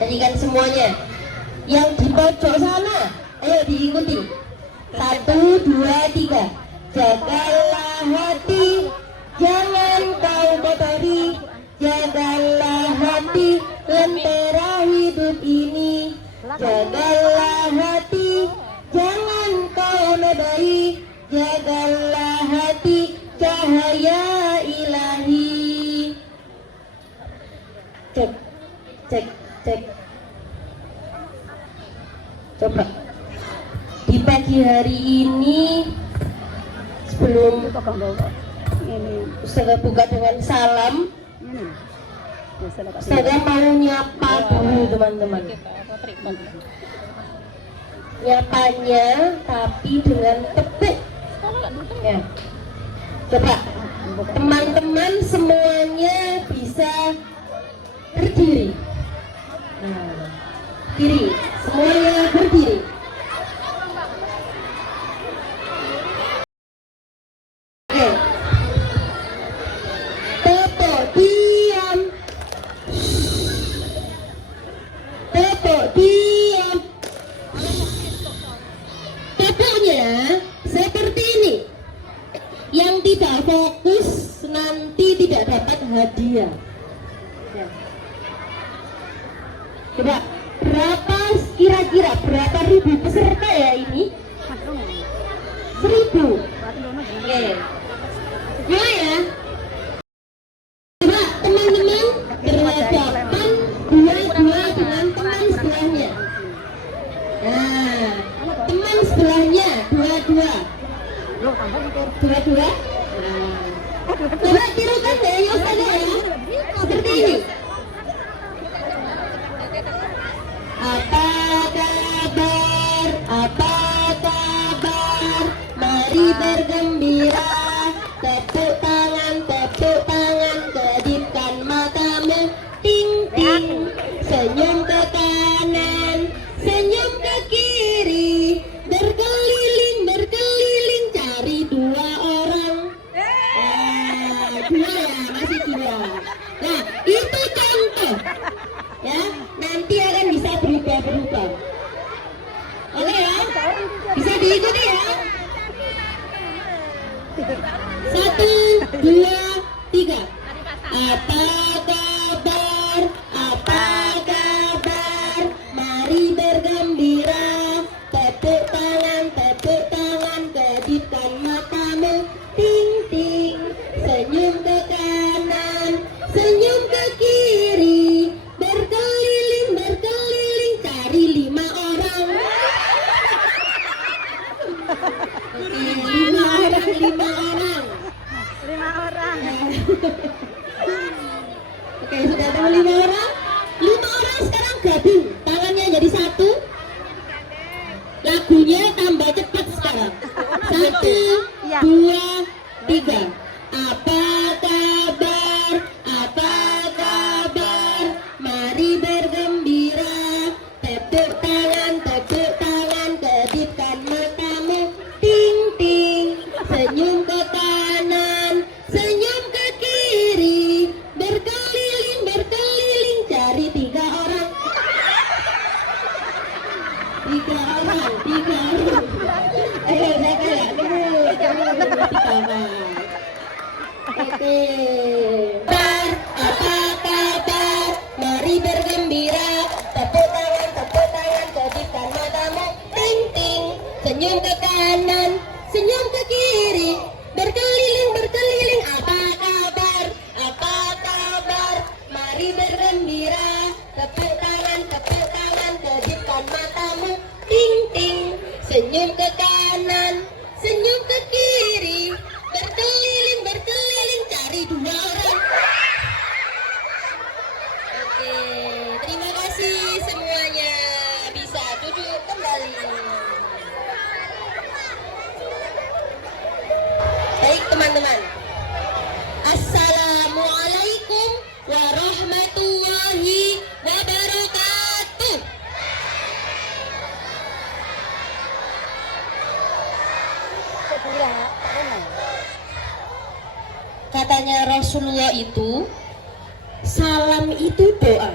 Nyanyikan semuanya. Yang di pojok sana, ayo diikuti. 1, 2, 3. Jagalah hati, jangan kau kotori. Jagalah hati, lentera hidup ini. Jagalah hati, jangan kau nodai. Jagalah hati, cahaya ilahi. Cek, cek, cek. Coba di pagi hari ini sebelum Ustazah buka dengan salam, Ustazah mau nyapa dulu teman-teman. Nyapanya tapi dengan tepuk ya. Coba teman-teman semuanya bisa berdiri. Nah, diri, semuanya berdiri. Oke. Tepuk diam. Tepuk diam. Tepuknya seperti ini. Yang tidak fokus nanti tidak dapat hadiah. Ya. Coba berapa kira-kira berapa ribu peserta ya ini? 1000. Oke. Dua ya. Coba teman-teman berhadapan dua-dua dengan teman sebelahnya. Nah, teman sebelahnya dua-dua. Dua-dua. Coba tirukan deh, Ustaz ya. Seperti ini. Apa kabar? Apa kabar? Mari bergembira. Tepuk tangan, kedipkan matamu. Ting ting. Senyum ke kanan, senyum ke kiri. Berkeliling, berkeliling, cari dua orang. Dua ya, masih dua. Nah, itu contoh. Ya, nanti akan bisa berubah-berubah. Oke ya, bisa diikuti ya. 1, 2, 3. Apa kabar? Apa kabar? Mari bergembira. Tepuk tangan, kedipkan matamu. Ting ting. Senyum ke kanan, senyum ke kiri. Berkeliling, berkeliling, cari 5 orang. Oke, 5 orang, 5 orang. 5 orang. Oke, sudah tahu 5 orang? 5 orang sekarang gabung, tangannya jadi satu. Lagunya tambah cepat sekarang. 1, 2, 3. Apa kabar? Apa kabar? Mari bergembira. Tepuk tangan, kedipkan matamu. Ting ting. Senyum ke kanan, senyum ke kiri. Berkeliling, berkeliling, cari 3 orang. 3 orang, 3 orang. Ayo, saya kayak dulu. Oke. Apa kabar? Mari bergembira. Tepuk tangan, kedipkan matamu. Ting ting. Senyum ke kanan, senyum ke kiri. Berkeliling, berkeliling. Apa kabar? Apa kabar? Mari bergembira. Tepuk tangan, kedipkan matamu. Ting ting. Senyum ke kanan, senyum ke kiri. Berkeliling, berkeliling, cari 2 orang. Oke, terima kasih semuanya. Bisa duduk kembali. Baik teman-teman. Assalamualaikum warahmatullahi wabarakatuh. Katanya Rasulullah itu, salam itu doa.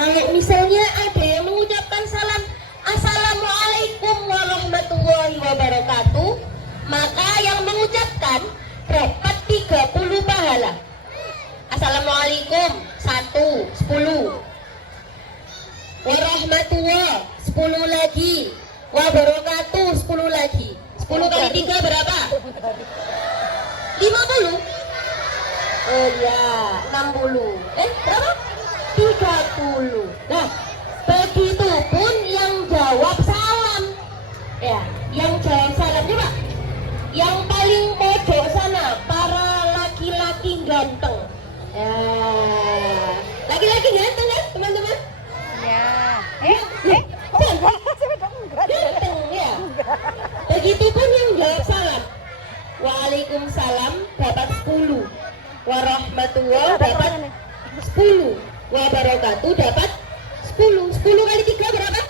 Kalau misalnya ada yang mengucapkan salam Assalamualaikum warahmatullahi wabarakatuh, maka yang mengucapkan dapat 30 pahala. Assalamualaikum 1, 10. Warahmatullah 10 lagi. Wabarakatuh 10 lagi. 10 kali 3 berapa? 50. Oh ya, 60. Berapa? 30. Nah, begitupun yang jawab salam. Ya, yang jawab salam coba. Yang paling pojok sana, para laki-laki ganteng. Ya, laki-laki ganteng kan, teman-teman? Ya. Ganteng ya. Begitupun yang jawab salam. Waalaikumsalam dapat 10. Warahmatullah dapat 10. Wabarakatuh dapat 10. 10 kali 3 berapa?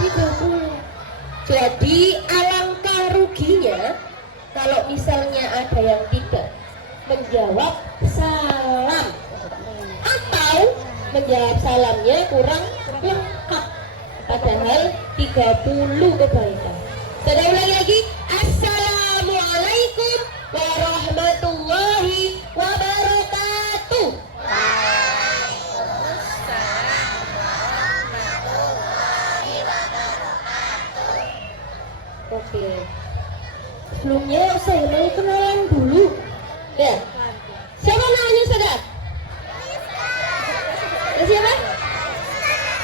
30. Jadi alangkah ruginya kalau misalnya ada yang tidak menjawab salam atau menjawab salamnya kurang lengkap, padahal 30 kebaikan. Saya ulangi lagi. Assalamualaikum warahmatullahi wabarakatuh. Oke. Sebelumnya saya mau kenalan dulu. Ya. Siapa namanya Ustazah? Siapa?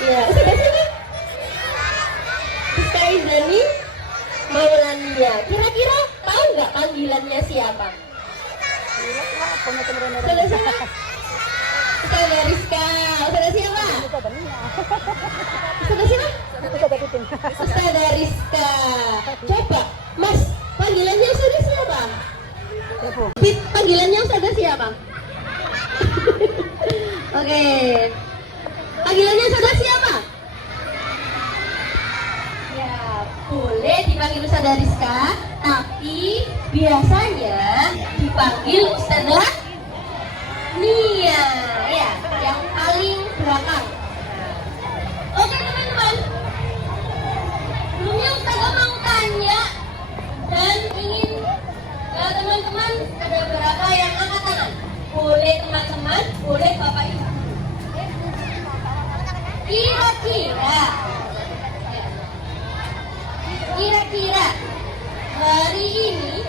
Ya, Ustazah siapa? Ustazani Maulania. Kira-kira tahu nggak panggilannya siapa? Ustazah siapa? Ustazah Rizka. Ustazah siapa? Ustazah siapa? Ustazah Rizka. Coba, Mas, panggilannya Ustazah siapa? Panggilannya Ustazah siapa? Oke. Panggilannya Ustazah siapa? Ya, boleh dipanggil Ustazah Rizka, tapi biasanya dipanggil Ustazah Nia, ya, yang paling belakang. Oke teman-teman, sebelumnya Ustazah mau tanya dan ingin teman-teman ada berapa yang angkat tangan? Boleh teman-teman, boleh Bapak Ibu. Kira-kira hari ini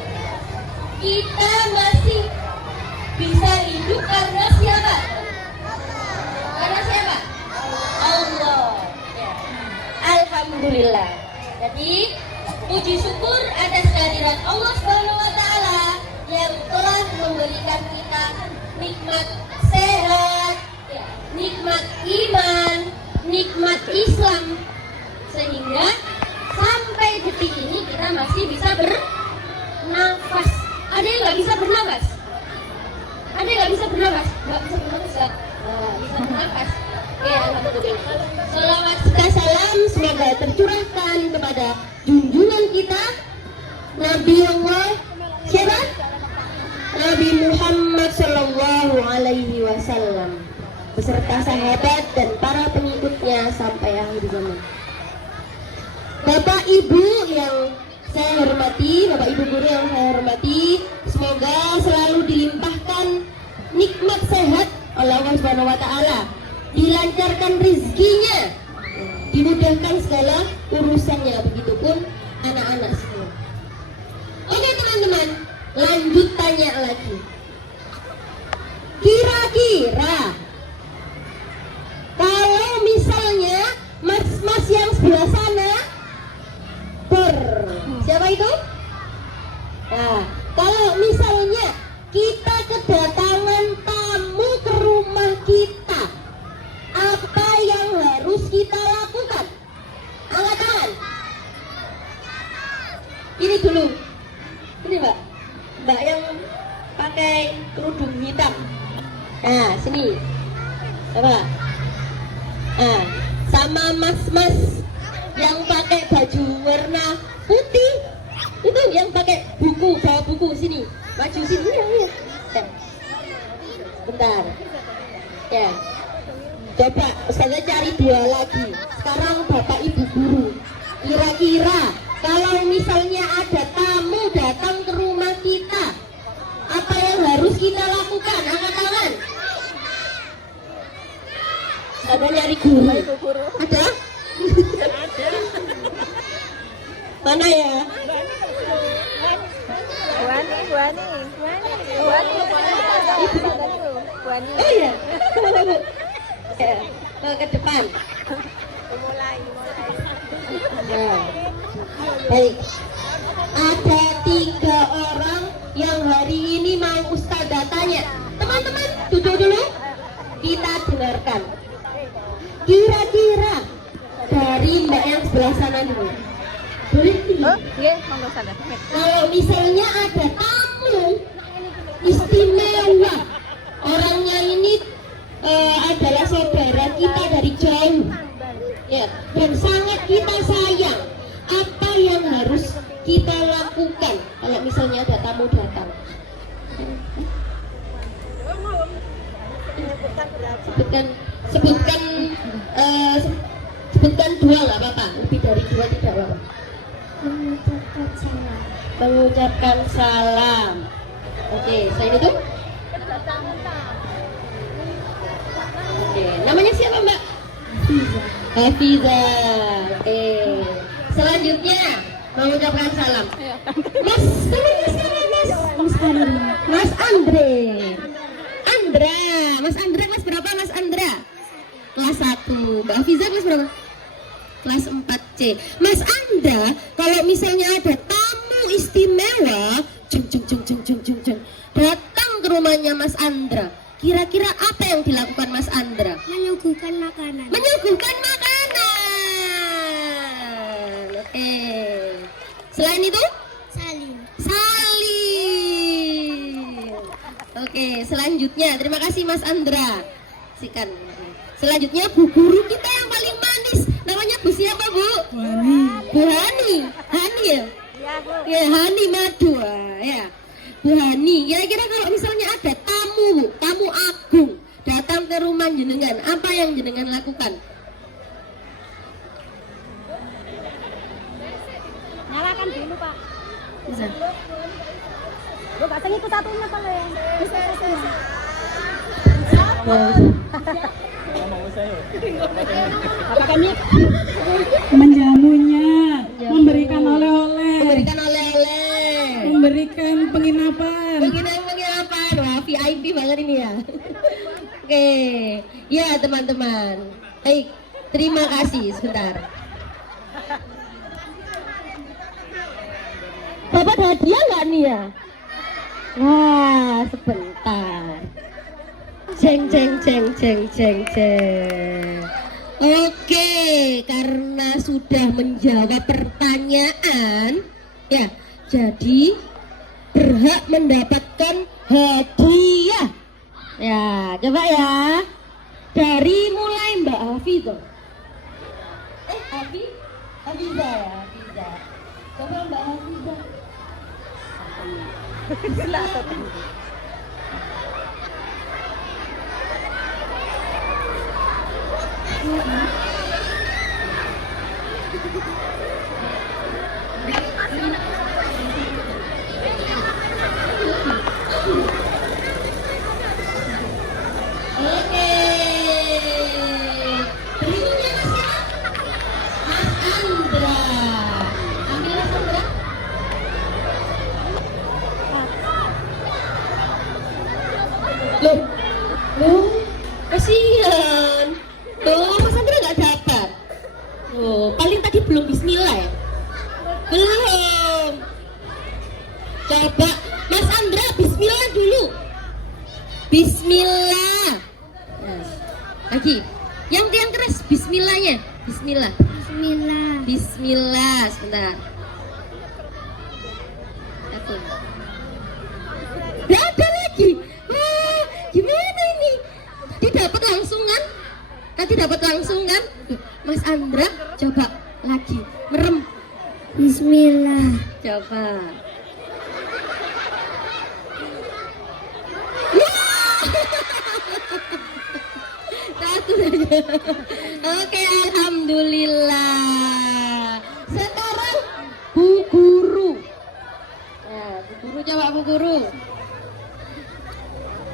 kita masih bisa hidup karena siapa? Karena siapa? Allah. Ya. Alhamdulillah. Jadi puji syukur atas kehadiran Allah Subhanahu wa taala yang telah memberikan kita nikmat sehat, ya, nikmat iman, nikmat Islam, sehingga sampai detik ini kita masih bisa bernafas. Ada yang nggak bisa bernafas? Ada yang nggak bisa bernafas? Nggak bisa bernafas ya? Bisa bernafas. Ya, alhamdulillah. Salawat serta salam semoga tercurahkan kepada junjungan kita Nabi Allah siapa? Nabi Muhammad Sallallahu Alaihi Wasallam beserta sahabat dan para pengikutnya sampai akhir zaman. Bapak Ibu yang saya hormati, Bapak Ibu guru yang saya hormati, semoga selalu dilimpahkan nikmat sehat oleh Allah Subhanahu wa taala, dilancarkan rezekinya, dimudahkan segala urusannya, begitupun anak-anak semua. Oke teman-teman, lanjut tanya lagi. Kira-kira kalau misalnya mas-mas yang sebelah sana siapa itu? Nah, kalau misalnya kita kedatangan tamu ke rumah kita, apa yang harus kita lakukan? Angkat tangan. Ini dulu. Ini Mbak. Mbak yang pakai kerudung hitam. Nah, sini. Coba. Nah, sama mas-mas yang pakai baju warna putih itu yang pakai buku, bawa buku sini, maju sini ya. Bentar ya. Coba saya cari dua lagi. Sekarang Bapak Ibu guru, kira-kira kalau misalnya ada tamu datang ke rumah kita, apa yang harus kita lakukan? Angkat tangan. Ada nyari guru. Ada? Mana ya? Buani. Oh iya. Ke depan. Mulai. Nah, baik. Ada 3 orang yang hari ini mau Ustazah tanya. Teman-teman, duduk dulu. Kita dengarkan. Kira-kira dari Mbak yang sebelah sana dulu. Berhenti. Nggih, monggo sana. Kalau misalnya ada tamu istimewa, orangnya ini adalah saudara kita dari jauh, ya, dan sangat kita sayang. Apa yang harus kita lakukan kalau misalnya ada tamu datang? Sebutkan 2 nggak apa-apa, lebih dari 2 tidak apa-apa. Mengucapkan salam. Oke, selain itu? Oke, namanya siapa Mbak? Hafiza. Oke. Selanjutnya mengucapkan salam. Mas, Mas Andre. Andra. Mas Andra kelas berapa Mas Andra? Kelas 1. Mbak Hafiza kelas berapa? Kelas 4C. Mas Andra, kalau misalnya ada tamu istimewa, datang ke rumahnya Mas Andra, kira-kira apa yang dilakukan Mas Andra? Menyuguhkan makanan. Menyuguhkan makanan. Oke. Selain itu? Salim. Salim. Oke, selanjutnya terima kasih Mas Andra. Sikan. Selanjutnya Bu Guru kita yang paling manis. Namanya Bu siapa Bu? Buani. Bu Hani. Hani ya? Iya, Bu. Ya, Hani Madu. Ya. Bu Hani, kira-kira kalau misalnya ada tamu, Bu, tamu agung datang ke rumah jenengan, apa yang jenengan lakukan? Nyalakan dulu, Pak. Bisa. Lu gak sing ikut satunya kalau ya. Bisa. Apa kami menjamunya, memberikan oleh-oleh, Memberikan oleh-oleh. memberikan penginapan. Penginapan. Wah, VIP banget ini ya. Oke. Ya, teman-teman. Baik, terima kasih sebentar. Dapat hadiah nggak nih ya? Wah, sebentar. Ceng. Oke, karena sudah menjawab pertanyaan, ya, jadi berhak mendapatkan hadiah. Ya, coba ya. Dari mulai Mbak Hafizah. Hafizah ya, Hafizah. Coba Mbak Hafizah. Oke. Berikutnya Mas Andra. Ambil Mas Andra. Loh, kasihan. Loh, Mas Andra nggak dapat. Oh, paling tadi belum bismillah ya? Belum. Coba Mas Andra bismillah dulu. Bismillah. Nah, lagi. Yang keras bismillahnya. Bismillah. Bismillah. Bismillah. Sebentar. Satu. Gak ada lagi. Wah, gimana ini? Tadi dapat langsung kan? Mas Andra, coba lagi. Merem. Bismillah. Coba. satu saja. Oke, alhamdulillah. Sekarang Bu Guru. Nah, Bu Guru coba Bu Guru.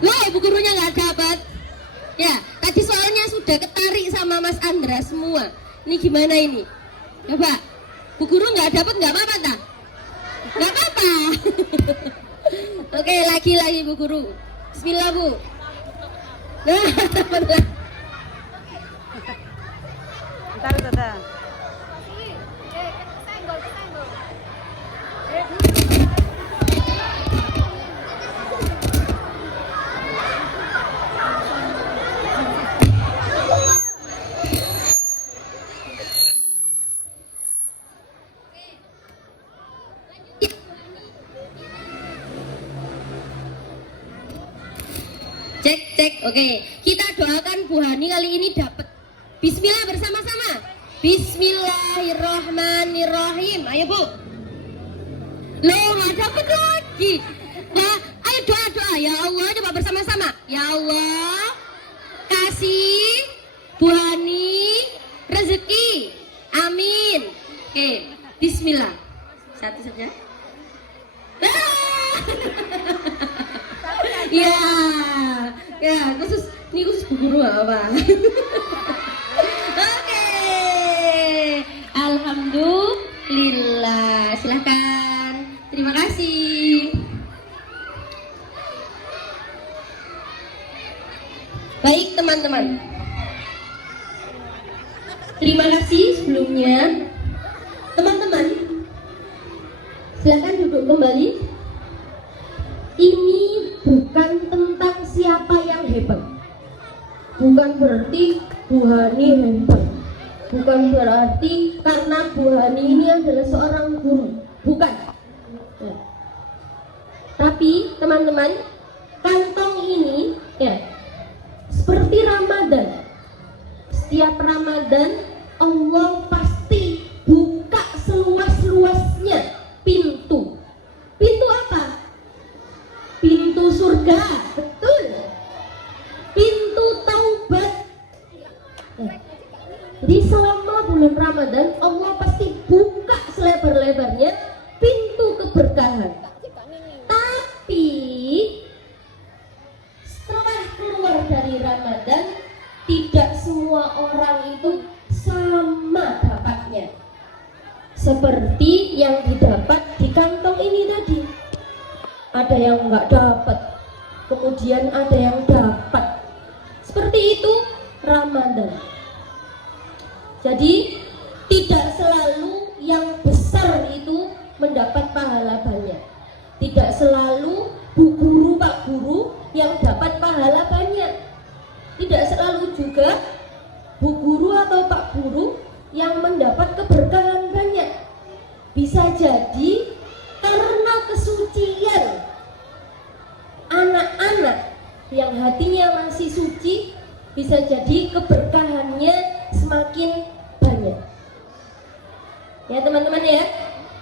Loh, Bu Gurunya nggak dapat. Ya, tadi soalnya sudah ketarik sama Mas Andra semua. Ini gimana ini? Coba, Bu Guru nggak dapat nggak apa-apa tak? Nggak apa-apa. Oke, lagi Bu Guru. Bismillah Bu. Nah, dapatlah. Bentar, bentar. Cek. Oke, kita doakan Bu Hani kali ini dapat. Bismillah bersama-sama. Bismillahirrahmanirrahim. Ayo Bu. Loh, nggak dapat lagi. Nah, ayo doa. Ya Allah, coba bersama-sama. Ya Allah, kasih Bu Hani rezeki. Amin. Oke, Bismillah. Satu saja. Ya, khusus Bu Guru apa? Oke, alhamdulillah. Silahkan. Terima kasih. Baik teman-teman. Terima kasih sebelumnya. Teman-teman, silahkan duduk kembali. Ini bukan tentang siapa yang hebat. Bukan berarti Bu Hani hebat. Bukan berarti karena Bu Hani ini adalah seorang guru. Bukan. Ya. Tapi teman-teman, kantong ini ya seperti Ramadan. Setiap Ramadan Allah pasti buka seluas-luasnya pintu. Pintu apa? Pintu surga, betul. Pintu taubat. Jadi selama bulan Ramadan Allah pasti buka selebar-lebarnya pintu keberkahan. Tapi setelah keluar dari Ramadan, tidak semua orang itu sama dapatnya. Seperti yang didapat di kantong ini tadi. Ada yang nggak dapat, kemudian ada yang dapat. Seperti itu Ramadan. Jadi tidak selalu yang besar itu mendapat pahala banyak. Tidak selalu Bu Guru, Pak Guru yang dapat pahala banyak. Tidak selalu juga Bu Guru atau Pak Guru yang mendapat keberkahan banyak. Bisa jadi karena kesucian anak-anak yang hatinya masih suci, bisa jadi keberkahannya semakin banyak. Ya teman-teman ya.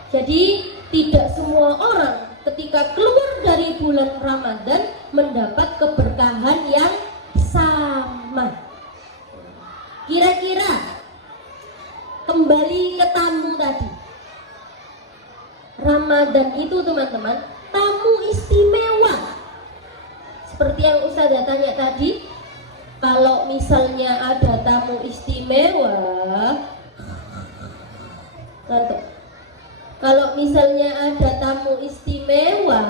Jadi tidak semua orang ketika keluar dari bulan Ramadan mendapat keberkahan yang sama. Kira-kira kembali ke tamu tadi. Ramadan itu teman-teman tamu istimewa. Seperti yang Ustazah tanya tadi, kalau misalnya ada tamu istimewa, ngantuk. Kalau misalnya ada tamu istimewa,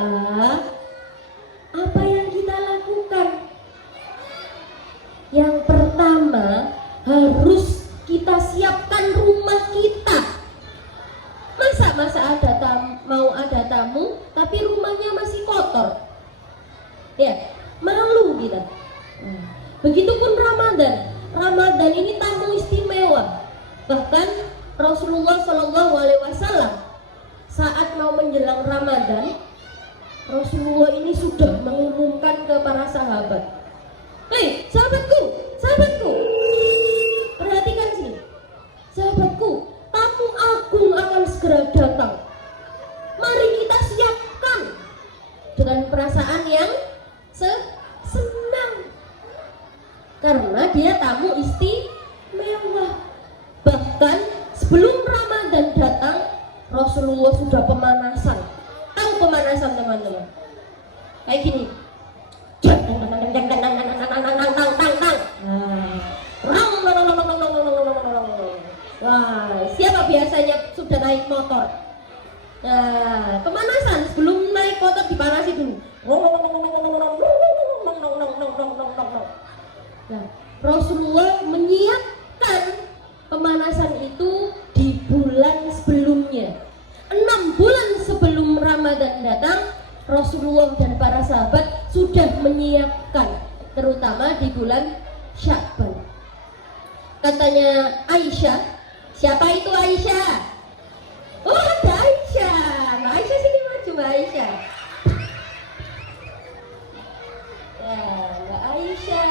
apa yang kita lakukan? Yang pertama, harus kita siapkan rumah kita. Masa mau ada tamu tapi rumahnya masih kotor, ya malu kita. Begitupun Ramadan ini tamu istimewa. Bahkan Rasulullah SAW saat mau menjelang Ramadan, Rasulullah ini sudah mengumumkan ke para sahabat, hei sahabatku, perhatikan sini, sahabatku, tamu agung akan segera datang. Mari kita siapkan dengan perasaan yang senang, karena dia tamu menyiapkan sebelum Ramadan datang. Rasulullah sudah pemanasan. Tahu pemanasan teman-teman? Kayak gini. Wah, siapa biasanya sudah naik motor? Nah, pemanasan sebelum naik motor dipanasi dulu. Nah, Rasulullah menyiapkan pemanasan itu di bulan sebelumnya. 6 bulan sebelum Ramadan datang, Rasulullah dan para sahabat sudah menyiapkan, terutama di bulan Sya'ban. Katanya Aisyah, siapa itu Aisyah? Oh, ada Aisyah. Mbak Aisyah sini maju, Mbak Aisyah. Ya, Mbak Aisyah.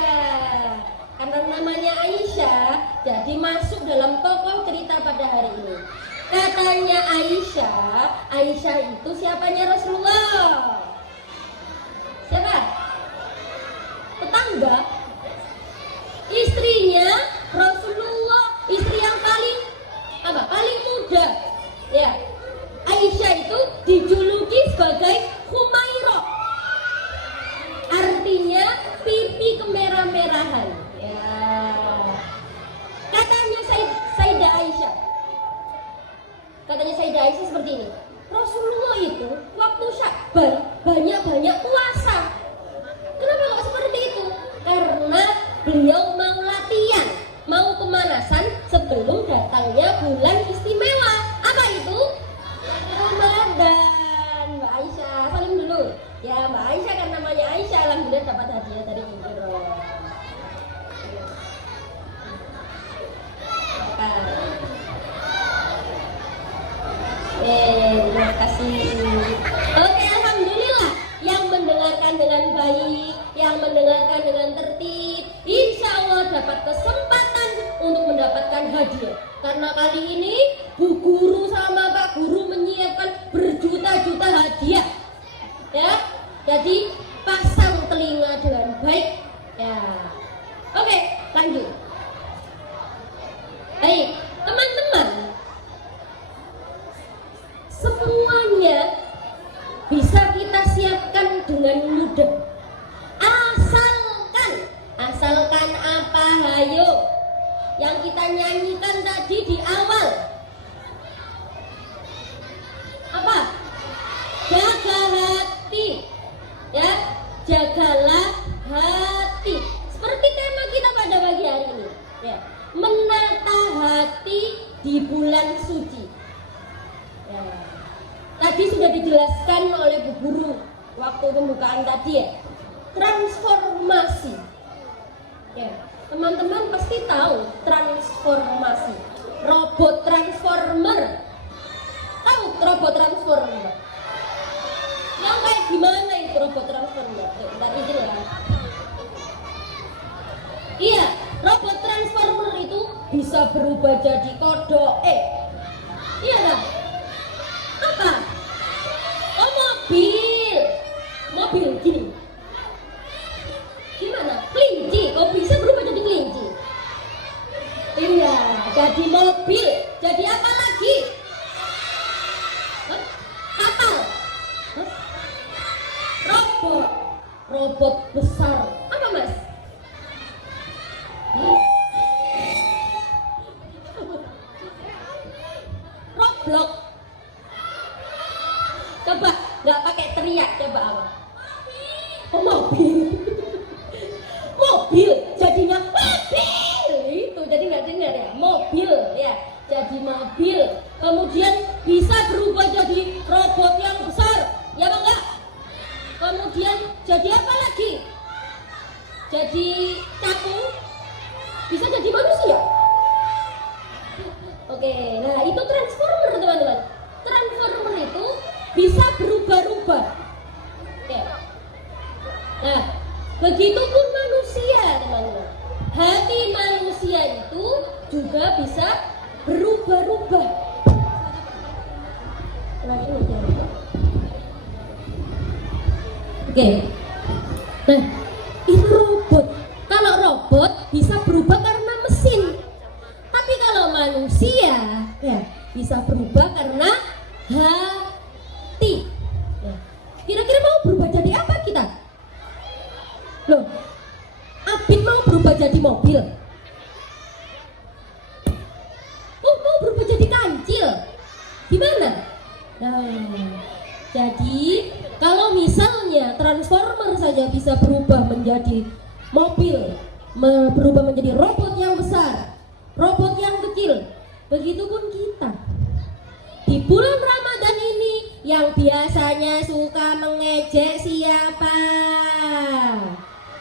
Karena namanya Aisyah, jadi masuk dalam tokoh cerita pada hari ini. Katanya Aisyah itu siapanya Rasulullah? Siapa? Tetangga? Istrinya Rasulullah, istri yang paling muda. Ya, Aisyah itu dijuluki sebagai Humairah, artinya pipi kemerah-merahan. Ya, katanya Sayyidah Aisyah seperti ini. Rasulullah itu waktu Sya'ban banyak-banyak puasa. Kenapa kok seperti itu? Karena beliau mau latihan, mau pemanasan sebelum datangnya bulan istimewa. Apa itu? Ramadan. Mbak Aisyah, salim dulu. Ya, Mbak Aisyah kan namanya Aisyah, alhamdulillah dapat hadiah dari Ibu Roh. Terima kasih. Oke, alhamdulillah yang mendengarkan dengan baik, yang mendengarkan dengan tertib, insya Allah dapat kesempatan untuk mendapatkan hadiah. Karena kali ini Bu Guru sama Pak Guru menyiapkan berjuta-juta hadiah. Ya, jadi pasang telinga dengan baik. Ya, oke, lanjut. Baik, teman-teman, semuanya bisa kita siapkan dengan mudah. Asalkan apa? Hayo, yang kita nyanyikan tadi di awal. Apa? Jaga hati. Ya, jagalah hati. Seperti tema kita pada pagi hari ini. Ya, menata hati di bulan suci. Ya. Tadi sudah dijelaskan oleh Bu Guru waktu pembukaan tadi ya. Transformasi. Ya, teman-teman pasti tahu transformasi. Robot transformer. Tahu robot transformer? Yang kayak gimana itu robot transformer? Bentar izin ya. Iya, robot transformer itu bisa berubah jadi kodok. Iya kan? Apa? Oh, mobil gini. Gimana? Kelinci, kok bisa berubah jadi kelinci? Iya, jadi mobil. Jadi apa lagi? Kapal. Robot besar. Apa mas? Roblox. Coba nggak pakai teriak, coba apa? Oh, mobil jadinya mobil itu, jadi nggak dengar ya, mobil ya, jadi mobil. Kemudian bisa berubah jadi robot yang besar, ya bang enggak? Kemudian jadi apa lagi? Jadi cakung, bisa jadi manusia. Oke, nah itu transformer teman-teman. Transformer itu bisa berubah-ubah. Ya. Nah, begitupun manusia teman-teman. Hati manusia itu juga bisa berubah-ubah. Oke. Nah, itu robot. Kalau robot bisa berubah karena mesin. Tapi kalau manusia ya bisa berubah karena hati. Ya. Kira-kira mau berubah jadi apa kita? Loh, Abid mau berubah jadi mobil. Oh, mau berubah jadi kancil. Gimana? Nah, jadi kalau misalnya transformer saja bisa berubah menjadi mobil, berubah menjadi robot yang besar, robot yang kecil, begitupun kita. Di bulan Ramadan ini yang biasanya suka mengejek siapa?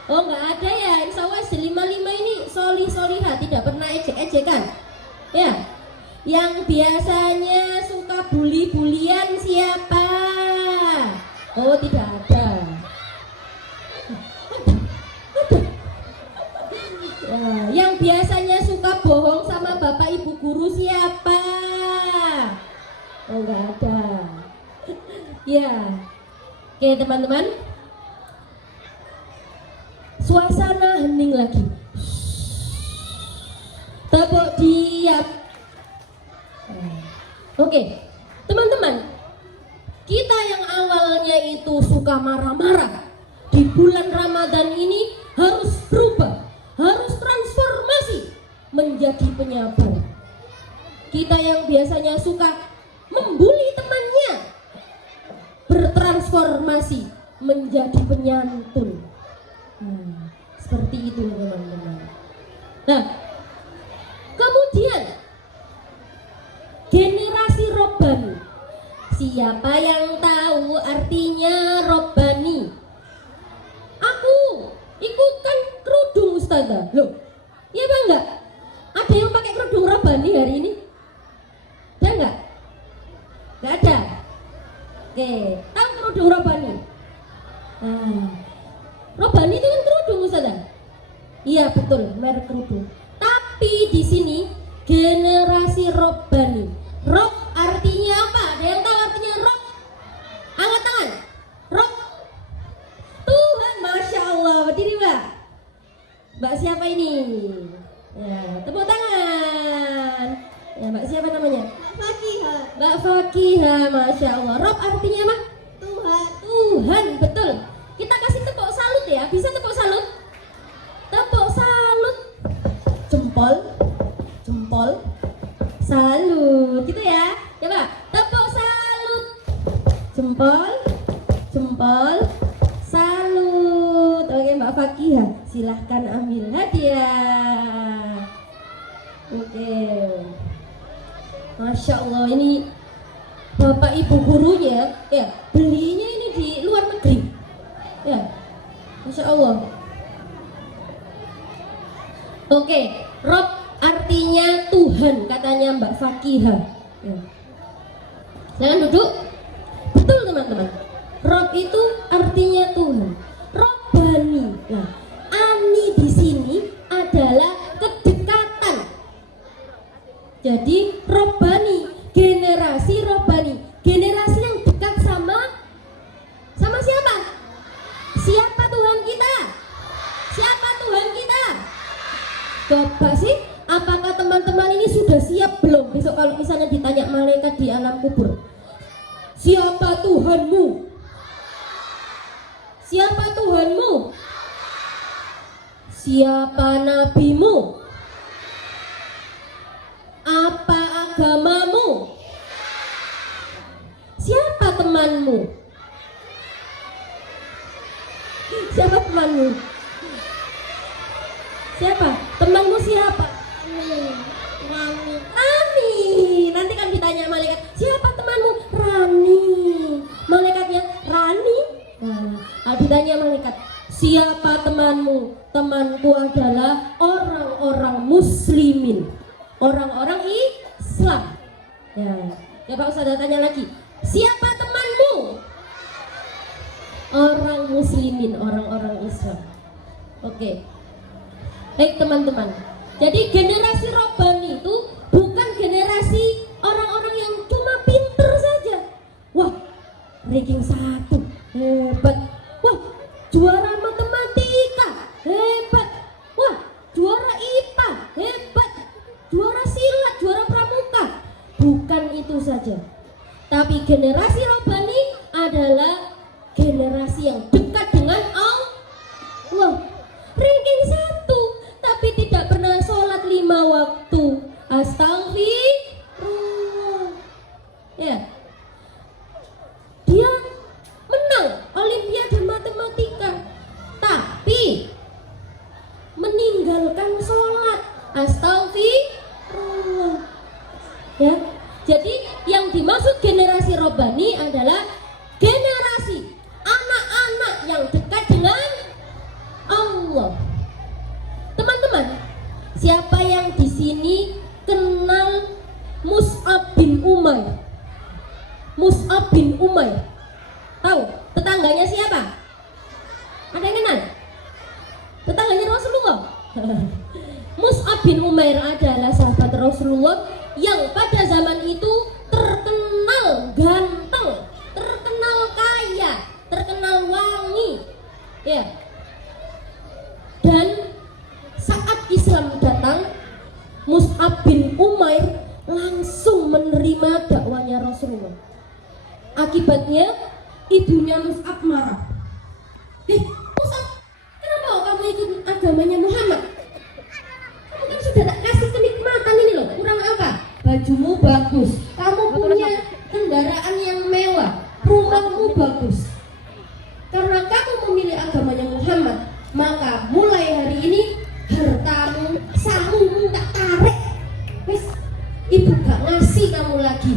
Oh, nggak ada ya, insya Allah 55 ini solihah, tidak pernah ejek-ejekan ya. Yang biasanya suka bully-bulian siapa? Oh, tidak ada. Ya, yang biasanya suka bohong sama bapak ibu guru siapa? Oh, nggak ada. Ya, oke teman-teman. Suasana hening lagi. Tepuk diam. Oke, teman-teman, kita yang awalnya itu suka marah-marah di bulan Ramadan ini harus berubah, harus transformasi menjadi penyabar. Kita yang biasanya suka membuli temannya bertransformasi menjadi penyantun. Seperti itu teman-teman. Nah, kemudian generasi Robbani. Siapa yang tahu artinya Robbani? Aku ikutan kerudung Ustazah. Loh, iya bang enggak? Ada yang pakai kerudung Robbani hari ini? Ada enggak? Enggak ada. Oke, tahu kerudung Robbani? Robbani itu kan kerudung Ustazah. Iya betul, merek kerudung. Tapi di sini generasi Robbani. Rob artinya apa? Ada yang tahu artinya rob? Angkat tangan. Rob. Tuhan, masya Allah. Berdiri mbak. Mbak siapa ini? Ya, tepuk tangan. Ya, mbak siapa namanya? Fakihah. Mbak Fakihah, masya Allah. Rob artinya apa? Tuhan. Tuhan, betul. Kita kasih tepuk salut ya. Bisa tepuk salut? Tepuk salut. Jempol. Jempol. Salut. Gitu ya. Coba. Tepuk salut. Jempol. Jempol. Salut. Oke Mbak Fakihah, silahkan ambil hadiah. Oke. Masya Allah, ini Bapak Ibu gurunya ya belinya ini di luar negeri. Ya, Masya Allah. Oke, Rob artinya Tuhan, katanya Mbak Fakihah. Ya. Jangan duduk. Betul teman-teman. Rob itu artinya Tuhan. Robbani. Nah, ani di sini adalah kedekatan. Jadi Robbani, generasi Robbani, generasi yang dekat sama siapa? Siapa Tuhan kita? Siapa Tuhan kita? Coba sih, apakah teman-teman ini sudah siap belum? Besok kalau misalnya ditanya malaikat di alam kubur, siapa Tuhanmu? Siapa Tuhanmu? Siapa nabimu? Apa agamamu? Siapa temanmu? Siapa temanmu? Siapa? Temanmu siapa? Rani. Nanti kan ditanya malaikat, siapa temanmu? Rani. Malaikatnya Rani. Nah, ditanya malaikat, siapa temanmu? Temanku adalah orang-orang muslimin, orang-orang Islam. Ya Pak Ustaz tanya lagi, siapa temanmu? Orang muslimin, orang-orang Islam. Oke. Baik teman-teman. Jadi generasi Robbani itu bukan generasi orang-orang yang cuma pinter saja. Wah, ranking 1, hebat. Wah, juara matematika, hebat. Wah, juara IPA, hebat. Juara silat, juara itu saja. Tapi generasi robbani adalah generasi yang dekat dengan Allah. Ranking 1, tapi tidak pernah sholat 5 waktu. Astagfirullah. Ya. Dia menang Olimpiade Matematika, tapi meninggalkan sholat. Astagfirullah. Ya. Jadi yang dimaksud generasi robbani adalah generasi anak-anak yang dekat dengan Allah. Teman-teman, siapa yang di sini kenal Mus'ab bin Umair? Mus'ab bin Umair. Tahu tetangganya siapa? Ada yang kenal? Tetangganya Rasulullah. Mus'ab bin Umair adalah sahabat Rasulullah yang pada zaman itu terkenal ganteng, terkenal kaya, terkenal wangi. Ya. Dan saat Islam datang, Mus'ab bin Umair langsung menerima dakwanya Rasulullah. Akibatnya ibunya Mus'ab marah. Mus'ab, kenapa kamu ikut agamanya Muhammad? Kamu kan sudah tak kasih kenikmatan ini loh. Kurang apa? Bajumu bagus, kamu punya kendaraan yang mewah, rumahmu bagus. Karena kamu memilih agamanya Muhammad, maka mulai hari ini hartamu, samumu tak tarik. Wes, ibu gak ngasih kamu lagi.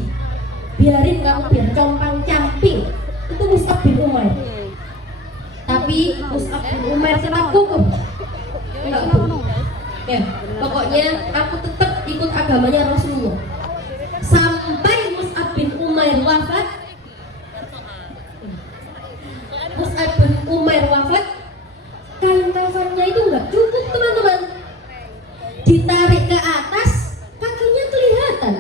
Biarin kamu biar compang-camping. Itu Mus'ab bin Umair. Tapi Mus'ab bin Umair tetap kukuh. Enggak bu. Ya, pokoknya aku tetap ikut agamanya Rasulullah. Sampai Mus'ab bin Umair wafat. Mus'ab bin Umair wafat, kain kafannya itu enggak cukup teman-teman. Ditarik ke atas, kakinya kelihatan.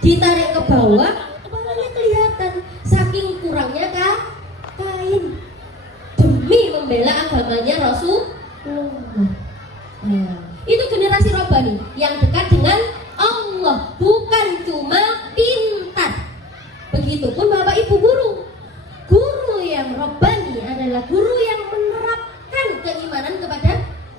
Ditarik ke bawah, kepalanya kelihatan. Saking kurangnya kain. Demi membela agamanya Rasulullah. Nah, itu generasi robbani yang dekat dengan Allah, bukan cuma pintar. Begitupun Bapak Ibu guru. Guru yang robbani adalah guru yang menerapkan keimanan kepada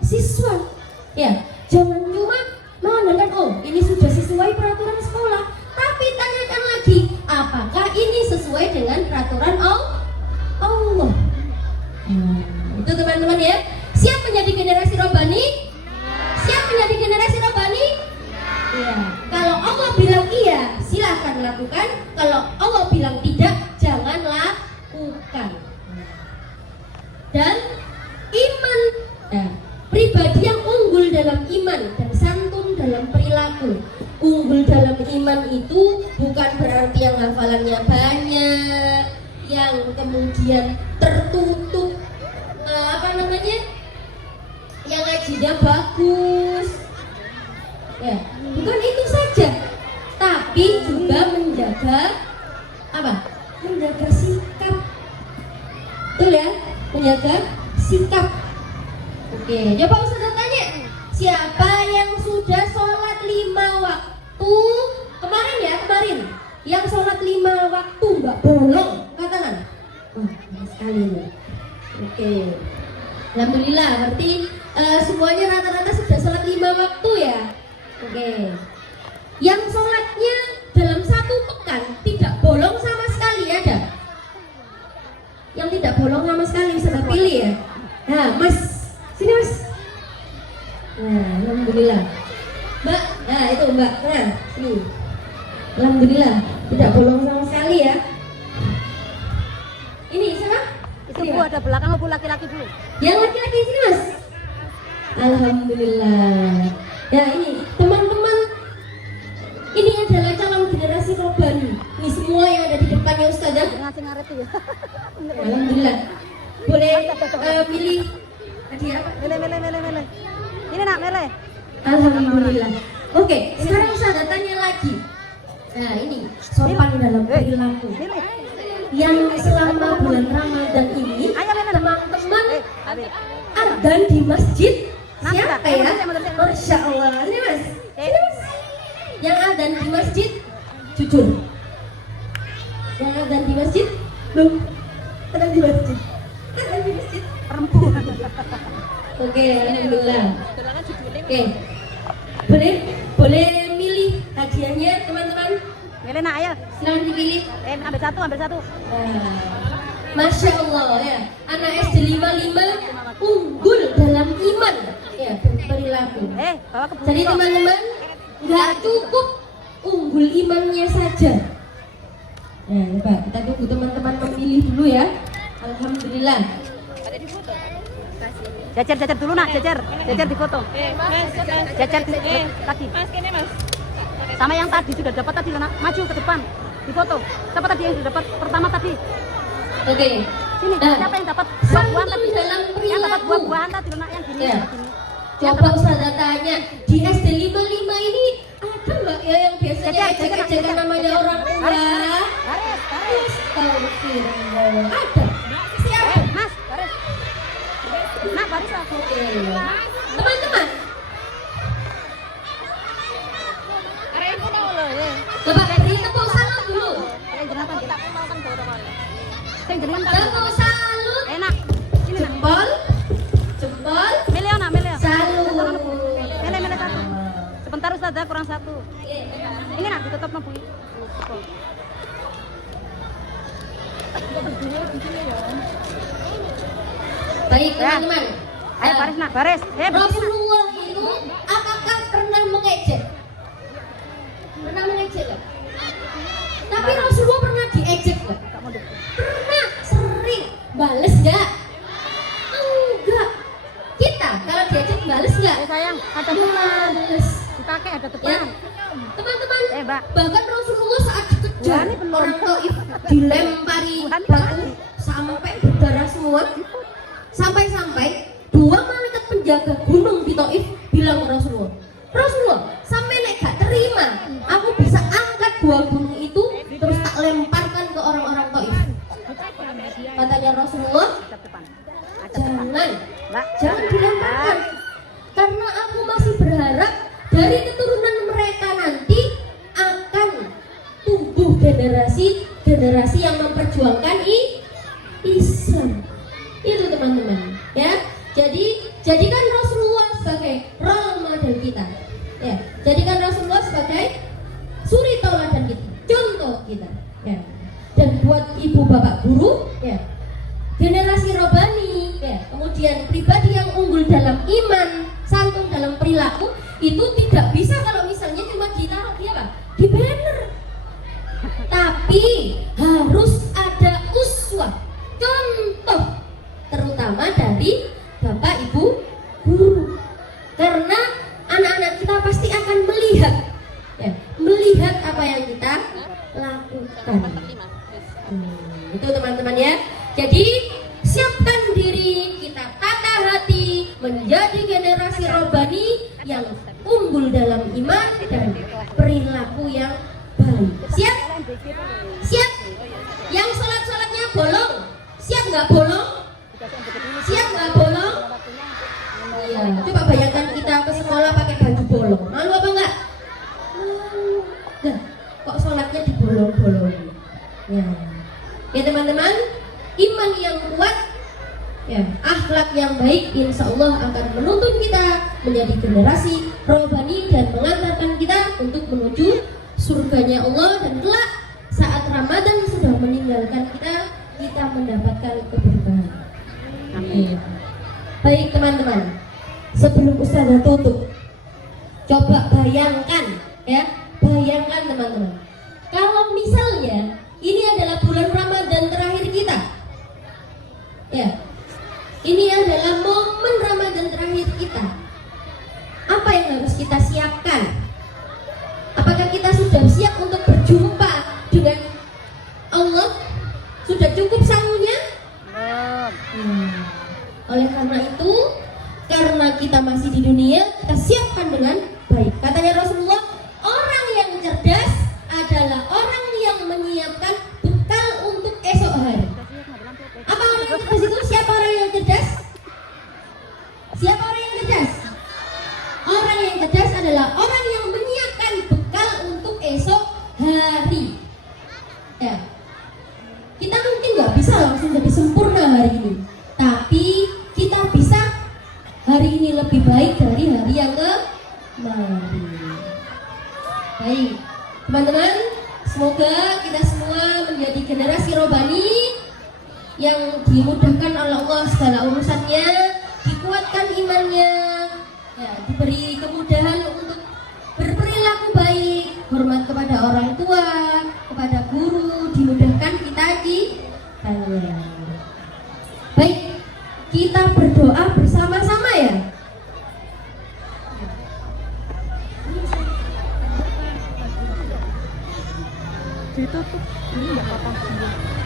siswa. Ya, jangan cuma mengandalkan oh ini sudah sesuai peraturan sekolah, tapi tanyakan lagi apakah ini sesuai dengan peraturan Allah. Itu teman-teman ya. Siap menjadi generasi robbani? Siap menjadi generasi robbani? Iya. Kalau Allah bilang iya, silakan lakukan. Kalau Allah bilang tidak, jangan lakukan. Dan iman, pribadi yang unggul dalam iman dan santun dalam perilaku. Unggul dalam iman itu bukan berarti yang hafalannya banyak, yang kemudian tertutup, yang ngajinya bagus. Ya, bukan itu saja, tapi juga menjaga apa? Menjaga sikap. Betul ya? Menjaga sikap. Oke, coba Ustazah tanya, siapa yang sudah sholat 5 waktu kemarin? Yang sholat 5 waktu nggak bolong, katakan. Wah, banyak sekali nih. Oke, alhamdulillah, berarti semuanya rata-rata sudah sholat 5 waktu ya. Oke, yang sholatnya dalam 1 pekan tidak bolong sama sekali ada? Yang tidak bolong sama sekali sudah pilih ya. Nah, Mas, sini Mas. Nah, alhamdulillah. Mbak, nah itu Mbak, nah sini. Alhamdulillah, tidak bolong sama sekali ya. Ini sana? Itu Bu ada belakang Bu laki-laki dulu. Yang laki-laki sini Mas. Alhamdulillah. Ya ini teman-teman, ini adalah calon generasi robbani. Ini semua yang ada di depannya Ustazah. Ngasih ngaret tuh ya. Alhamdulillah. Boleh pilih hadiah apa? Mele. Ini nak mele. Alhamdulillah. Oke, sekarang Ustazah tanya lagi. Nah ini sopan dalam perilaku. Yang selama bulan Ramadan ini teman-teman adzan di masjid siapa ya? Masya Allah. Ini Mas. Ini Mas. Yang adzan di masjid jujur Yang adzan di masjid? Belum. Adzan di masjid. Adzan di masjid. Perempuan. Oke, alhamdulillah. Oke. Boleh milih hadiahnya teman-teman? Milih nak ayo. Silahkan dipilih. Ambil satu, ambil satu. Masya Allah ya, anak SD 55 unggul dalam iman ya berperilaku. Bawa ke Jadi teman-teman nggak cukup unggul imannya saja. Ya, coba kita tunggu teman-teman memilih dulu ya. Alhamdulillah. Jajar dulu nak, jajar di foto. Jajar di tadi. Sama yang tadi sudah dapat tadi nak, maju ke depan di foto. Siapa tadi yang sudah dapat pertama tadi? Oke. Sini, siapa yang dapat buah-buahan tadi? Dalam Yang dapat perilaku. buah-buahan tadi nak yang gini. Ya. Gini. Coba Ustazah tanya, di SD 55 ini ada nggak ya yang biasanya ejek-ejekan namanya orang tua? Baris. Astagfirullah. Ada. Siapa? Mas, baris. Nak, baris lah. Oke. Teman-teman, coba beri tepuk salam dulu. Tepuk salut. Enak. Sini nak. Jempol. Milih nak, milih. Salut. Milih satu. Sebentar Ustazah, kurang satu. Ini nak ditutup mampu. Baik teman-teman. Ayo baris nak, baris. Rasulullah itu apakah pernah mengejek? Pernah mengejek nggak? Tapi Rasulullah pernah diejek nggak? Pernah, sering. Bales nggak? Enggak. Kita kalau diejek bales nggak? Sayang, ada teman. Bales. Dipakai ada Ya. teman. Teman-teman, Mbak. bahkan Rasulullah saat dikejar Buah ini belum. orang Taif dilempari Buah ini batu sampai berdarah semua. Sampai-sampai dua malaikat penjaga gunung di Taif bilang ke Rasulullah, Rasulullah, sampai nek gak terima, aku bisa angkat dua gunung itu terus tak lemparkan ke orang-orang Taif. Katanya Rasulullah, jangan dilemparkan, karena aku masih berharap dari keturunan mereka nanti akan tumbuh generasi yang memperjuangkan Islam. Itu teman-teman ya. Jadi jadikan Rasulullah sebagai role model kita ya. Jadikan Rasulullah sebagai suri tauladan kita, contoh kita ya. Dan buat ibu bapak guru ya, generasi robani ya, kemudian pribadi yang unggul dalam iman, santun dalam perilaku, itu tidak bisa kalau misalnya cuma ditaruh di apa? Di banner. Tapi harus ada uswah, contoh, terutama dari bapak ibu guru, karena anak-anak kita pasti akan melihat ya, melihat apa yang kita lakukan. Itu teman-teman ya. Jadi siapkan diri kita, tata hati menjadi generasi robani yang unggul dalam iman dan perilaku yang baik. Siap? Siap? Yang sholat-sholatnya bolong, siap nggak bolong? Siap nggak bolong? Iya. Coba bayangkan kita ke sekolah pakai baju bolong, malu apa enggak? Nah, kok sholatnya dibolong-bolongin? Ya. Ya teman-teman, iman yang kuat, ya, akhlak yang baik, insya Allah akan menuntun kita menjadi generasi rohani dan mengantarkan kita untuk menuju surganya Allah, dan kelak saat Ramadan sudah meninggalkan kita, kita mendapatkan keberkahan. Amin. Baik teman-teman, sebelum Ustazah tutup, coba bayangkan ya, bayangkan teman-teman, kalau misalnya ini adalah bulan Ramadan terakhir kita, ya, ini adalah momen Ramadan terakhir kita. Apa yang harus kita siapkan? Apakah kita sudah siap untuk berjumpa dengan Allah? Sudah cukup sangunya? Oleh karena itu, karena kita masih di dunia, kita siapkan dengan baik. Katanya Rasulullah, orang yang cerdas adalah orang yang menyiapkan bekal untuk esok hari. Apa orang yang cerdas itu? Siapa orang yang cerdas? Siapa orang yang cerdas? Orang yang cerdas adalah orang yang menyiapkan bekal untuk esok hari. Ya. Baik, teman-teman, semoga kita semua menjadi generasi robani yang dimudahkan oleh Allah segala urusannya, dikuatkan imannya, ya, diberi kemudahan untuk berperilaku baik, hormat kepada orang tua, kepada guru, dimudahkan kita tanya. Baik, kita berdoa bersama-sama ya.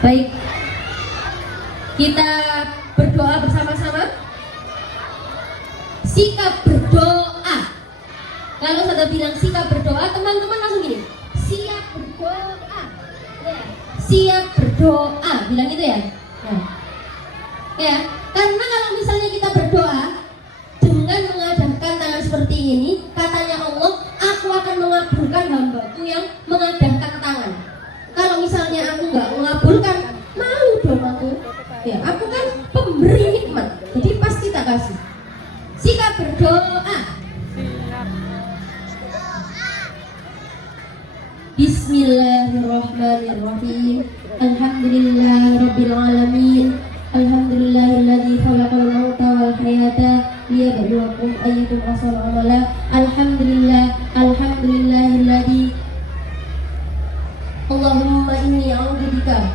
Baik, kita berdoa bersama-sama. Sikap berdoa. Kalau saya bilang sikap berdoa, teman-teman langsung gini, siap berdoa. Siap berdoa, bilang gitu ya. Nah, ya, karena kalau misalnya kita berdoa dengan mengadahkan tangan seperti ini, katanya Allah, aku akan mengabulkan hambaku yang mengadahkan tangan. Kalau misalnya aku nggak mengabulkan, malu dong aku. Ya, aku kan pemberi nikmat, jadi pasti tak kasih. Sikap berdoa. Bismillahirrahmanirrahim. Alhamdulillahirabbil alamin. Alhamdulillahilladzi khalaqal mauta wal hayata liyabluwakum ayyukum ahsanu amala. Alhamdulillahilladzi Allahumma inni a'udzubika.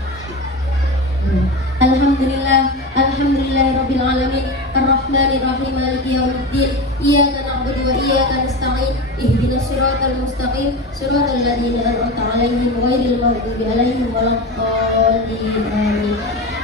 Alhamdulillahirabbil alamin. Arrahmanir rahim. Maliki yaumiddin. Iyyaka na'budu wa iyyaka nasta'in. Ihdinas siratal mustaqim. Siratal ladzina an'amta 'alaihim ghairil maghdubi 'alaihim waladdallin. Amin.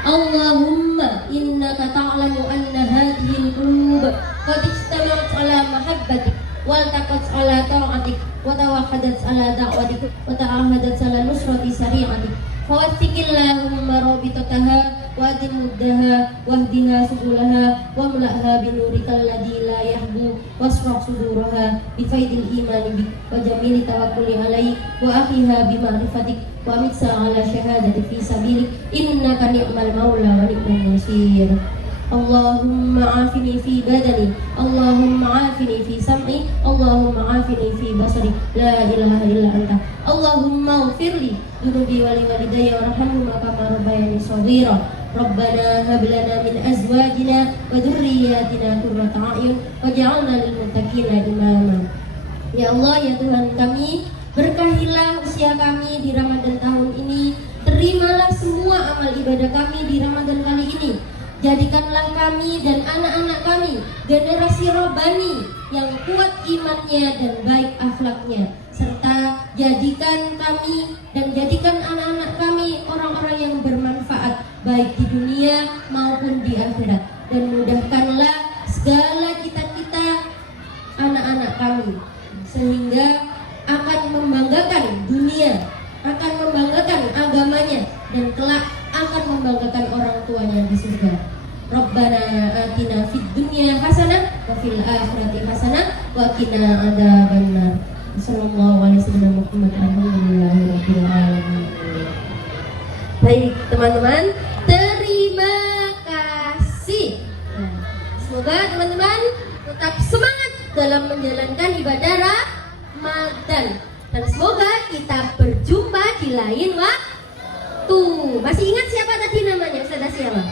Allahumma innaka ta'lamu anna hadhihi al-qulub qad ijtama'at 'ala mahabbatik wal taqat 'ala ta'atik wa tawahhadat 'ala da'watik wa ta'ahadat 'ala nusrati syari'atik. Fawattikillahumma rabitataha wa'adil muddaha wahdiha subulaha wa mula'ha binurikal ladzi la yahbu wasrah suduraha bifaidil imani bik wa jamili tawakkuli alaik wa akhiha bima'rifatik wa mitsa ala syahadati fi sabilik innaka ni'mal maula wa ni'mal nasir. Allahumma afini fi badani, Allahumma afini fi sam'i, Allahumma afini fi basari, la ilaha illa anta. Allahumma ufirli dunubi wali walidayya warhamhuma kama rabbayani shaghira. Rabbana hab lana min azwajina wa dhurriyyatina qurrata a'yun waj'alna lil muttaqina imama. Ya Allah, ya Tuhan kami, berkahilah usia kami di Ramadan tahun ini. Terimalah semua amal ibadah kami di Ramadan kali ini. Jadikanlah kami dan anak-anak kami generasi robani yang kuat imannya dan baik akhlaknya, serta jadikan kami dan jadikan anak-anak kami orang-orang yang bermanfaat baik di dunia maupun di akhirat, dan mudahkanlah segala cita-cita anak-anak kami sehingga akan membanggakan dunia, akan membanggakan agamanya, dan kelak akan membanggakan orang tuanya di surga. Rabbana atina fid dunya hasanah wa fil akhirati hasanah wa qina adzabannar. Sallallahu alaihi wasallam Muhammad alhamdulillahirabbil alamin. Baik, teman-teman, terima kasih. Nah, semoga teman-teman tetap semangat dalam menjalankan ibadah Ramadan, dan semoga kita berjumpa di lain waktu. Masih ingat siapa tadi namanya? Ustazah siapa?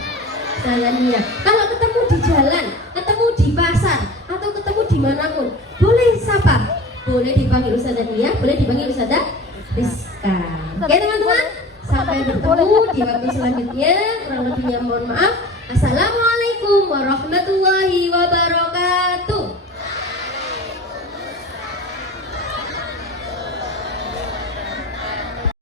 Ustazah Nia. Kalau ketemu di jalan, ketemu di pasar, atau ketemu dimanapun, boleh sapa. Boleh dipanggil Ustazah Nia, boleh dipanggil Ustazah Rizka. Oke teman-teman, sampai bertemu di waktu selanjutnya. Kurang lebihnya mohon maaf. Assalamualaikum warahmatullahi